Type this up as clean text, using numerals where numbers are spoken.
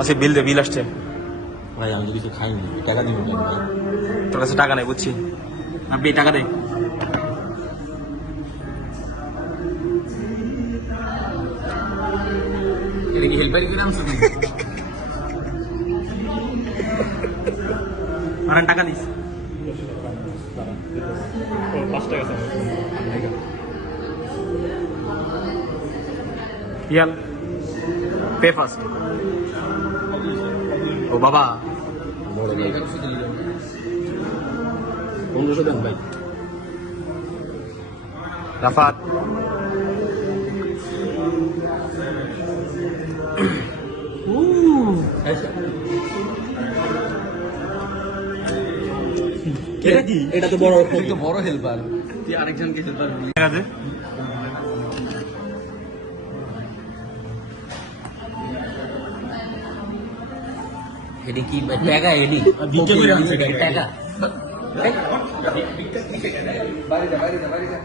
আচ্ছা বিল দে, বিল আসছে। ভাই আমি কিছু খাইনি, টাকা দিব না ভাই। তোর কাছে টাকা নেই বুঝছি, আপনি টাকা দে। এটা কি হেল্পারি করে আনছো নাকি? আর টাকা দিস। 5 টাকা স্যার। ইয়াল পে ফার্স্ট। ও বাবা, বড় ভাই 1500 দেন ভাই। রাফাত এটা কি? এটা তো বড় হেল্পার। তুই আরেকজনকে হেল্পার বলি। ঠিক আছে। এডি কি টাকা এডি ভিক্ষা করে আনছে টাকা। বাইরে যা, বাইরে যা, বাইরে যা।